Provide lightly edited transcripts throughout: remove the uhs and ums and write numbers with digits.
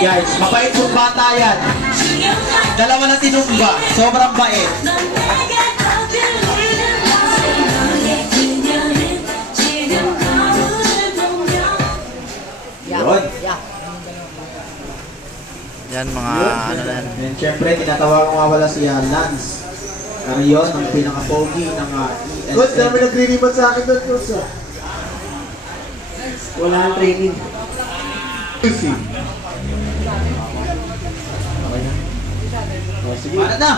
guys. Mabait yung bata yan. Dalawa na tinumba. Sobrang bait. Yun. Yan mga ano na yan. And syempre, tinatawag ko nga wala si Lance. Carion, ang pinaka-pogi ng ESN. Coach, dami nagre-remat sa akin doon, Coach. Wala ang training. Okay na. Parat na!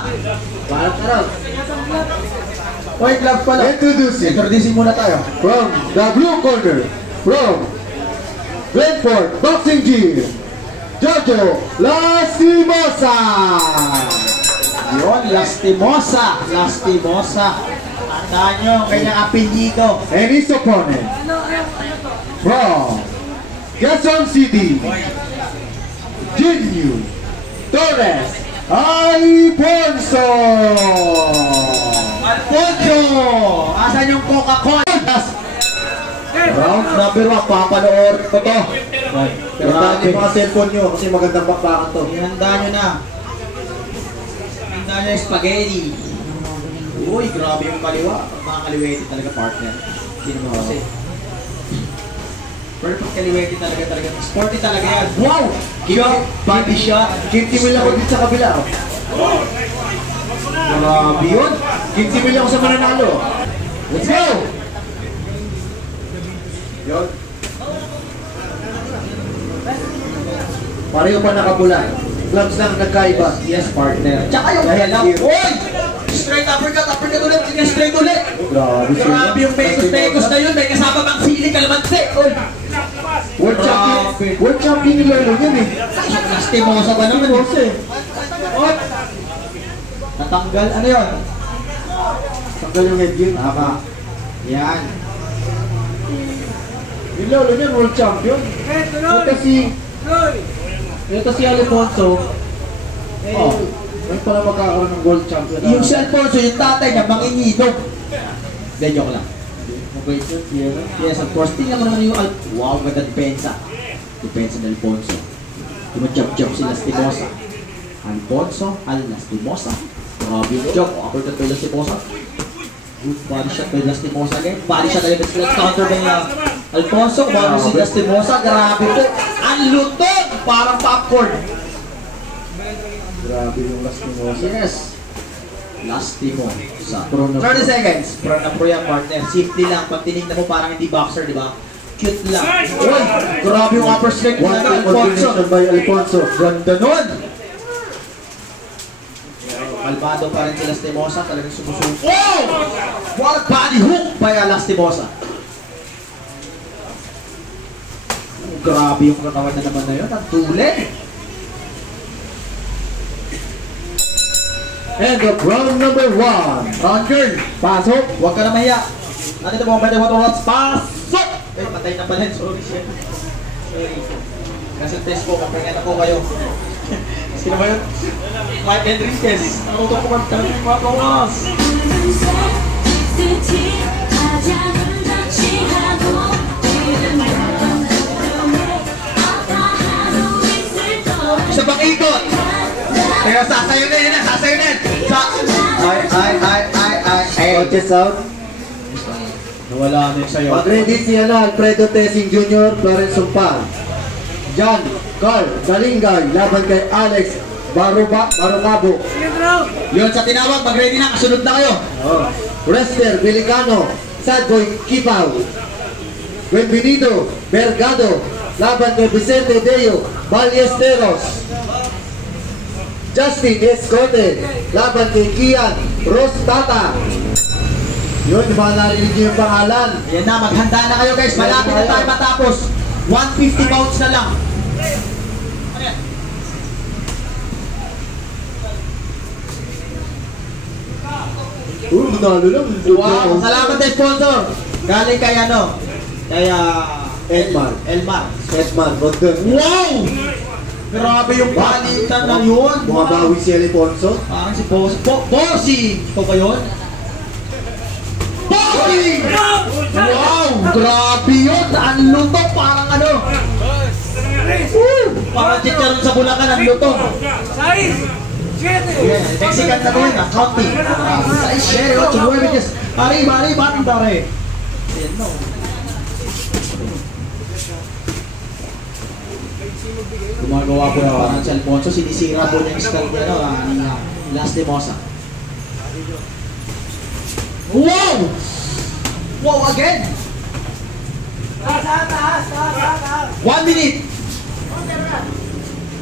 Parat na raw. White glove pala. Introducing muna tayo. From the blue corner, from Glenford Boxing Gym, Jojo Lastimosa. Yun, Lastimosa. Lastimosa. Tandaan nyo, kanyang apelyido. And his opponent, from Quezon City, Jinyu Torres Alfonso. Alfonso! Asan yung Coca-Cola? Round number 1, papanood ko to. Tandaan niyo mga cellphone nyo kasi magandang bakbakan to. Ihanda nyo na. Ihanda nyo yung spaghetti. Uy, grabe yung kaliwa. Mga kaliwete talaga, partner. Hindi naman kasi. Perfect kaliwete talaga. Sporty talaga yan. Wow! Body shot. Kinti mil ako dito sa kabila. Grabe yun. Kinti mil ako sa mananalo. Let's go! Yun. Pareho pa nakapula. Gloves lang nagkaiba. Yes, partner. Tsaka yung halaw. Uy! Straight uppercut ulit. Sige, straight ulit. Grabe yung pekos na yun. May kasama pang sili, kalamansi. Uy! World champion ni Lolo yun eh. Lastimosa ba naman eh? Uy! Natanggal. Ano yun? Tanggal yung headgear. Tama. Yan. Yung Lolo niya, world champion. Ito si Alfonso. Oh, may pala magkakaroon ng world champion. Yung si Alfonso, yung tatay niya, mangingidog. Then, joke lang. Mabait yun, Yes, of course. Tingnan mo naman yung wow, maganda depensa. Depensa ng Alfonso. Tumajab-jab si Lastimosa. Alfonso, Lastimosa. Grabe yung joke. Uppercut kay Lastimosa. Good body shot kay Lastimosa again. Body shot again. Let's counter by Alfonso. Bago si Lastimosa. Grabe po. Ang lutong! Parang popcorn. Grabe yung Lastimosa. Yes. Lastimosa. 30 seconds. Pro na pro yan, partner. Safety lang. Pag tinignan mo parang hindi boxer, di ba? Cute lang. Uy! Grabe yung upper strike One na time Alfonso. continuation by Alfonso. Ganda nun! Kalmado pa rin si Lastimosa. Talagang sumusunod. Oh! What body hook by Lastimosa. Grabe yung katawan na naman na yun. Ang tulad. And the round number 1. Round turn. Pasok. Huwag ka na mahiya. Ano ito mga pwede mo rounds? Pasok! Eh, patay na pala. Sorry, shit. Sorry. Kasi test ko, kapag na po kayo. Sino ba yun? Mike Enriquez. Nakutok ko ba? Talagang mga oras. Isa pang ikot. Kaya sasayo na yun. Sasayo na yun. Ay. Coaches out. Nawala na yun sa'yo. Mag-ready si Alfredo Tesing Jr. Florence Sumpal. John Carl Galingay laban kay Alex Barucabo. Yun sa tinawag. Mag-ready na. Kasunod na kayo. Wrestler Belicano Sadboy Kipaw. Bienvenido Bergado laban kay Vicente Deo Ballesteros. Justin Escote laban kay Kian Rostata. Yun, di ba narinig niyo yung pangalan? Yan na, maghanda na kayo guys. Malapit na tayo matapos. 150 pounds na lang. Ano yan? Manalo lang. Wow, salamat sa sponsor. Galing kay ano? Kay Elmar. Bogdan. Wow! Grabe yung palitan na yun. Bumabawi si Alfonso. Parang si Bossy! Ito ba yun? Bossy! Wow! Grabe yun! Ang luto! Parang ano? Woo! Parang chicharon sa Bulacan ang lutong. Yeah, Mexican na yun, accounting. 6, 7, 8, 9, 10. Arriba, arriba, pare. Ayan no. Gumagawa po ng parang si Alfonso, sinisira po niya yung skull niya, no, ni Lastimosa. Wow! Wow, again! 1 minute!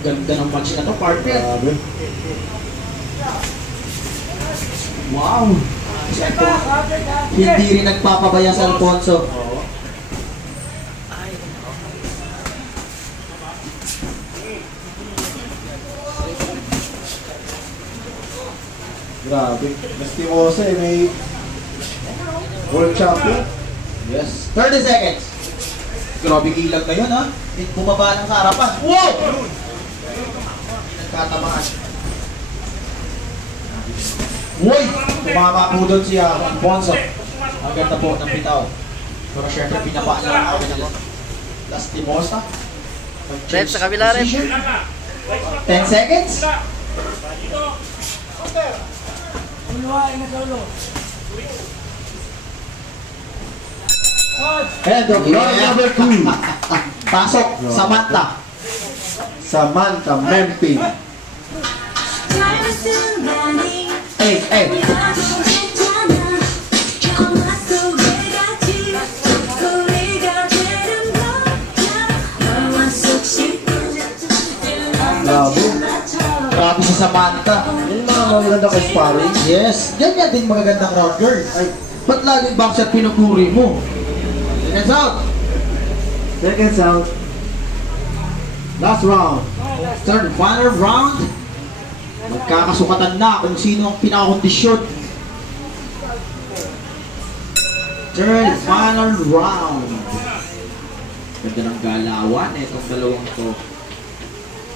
Ganda ng match na to, partner. Grabe. Wow! Si Alfonso, hindi rin nagpapabaya sa Alfonso. Grabe. Lastimosa may world champion. Yes. 30 seconds. Grabe kilag na yun, ha? Bumaba lang sa harapan. Wow! Nagkatamaan. Uy! Tumama po doon si Alfonso. Ang ganda po ng bitaw. Pero syempre pinapaan lang ako ng Lastimosa. Rep, sa kabila, Rep. 10 seconds. And the round number 2. Pasok, Samantha. Samantha Mempin. Hey. Grabe. Grabe si Samantha. Yung mga magaganda kay sparring. Yes, yan din magagandang round girl. Ay, ba't laging boxer pinupuri mo? Seconds out. Seconds out. Last round. Third final round. Magkakasukatan na kung sino ang pinakakondisyon. Third final round. Ganda ng galawan itong dalawang to.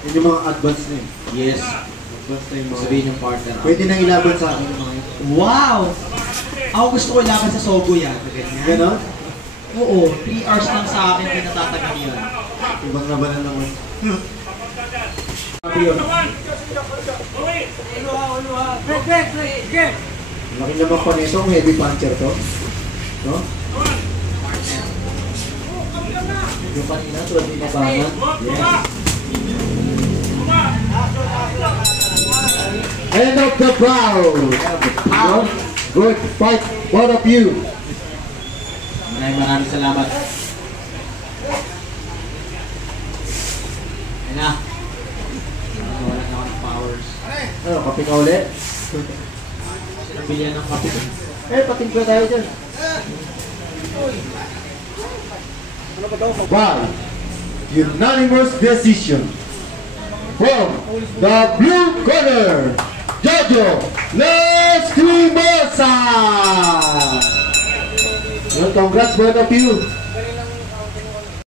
Yun yung mga advance na yun. Yes. Advance na yung mga... Sabihin yung partner. Pwede nang ilaban sa akin yung mga yun. Wow! Ako gusto ko ilaban sa Sogo yan. Ganyan. Ganon? Oo, 3 hours lang sa akin pinatatagal yun. Ibang labanan naman. Sabi yun. Laki naman pa nito, heavy puncher to. No? Yung kanina, tulad ni Mabangan. Yes. End of the round. Good fight, both of you. Maraming salamat. Ayun na. Wala na ako ng powers. Ano, kape ka ulit? Sinabilihan ng kape. Patingko tayo dyan. By unanimous decision from the blue corner, Jojo Lastimosa. Well, congrats both of you.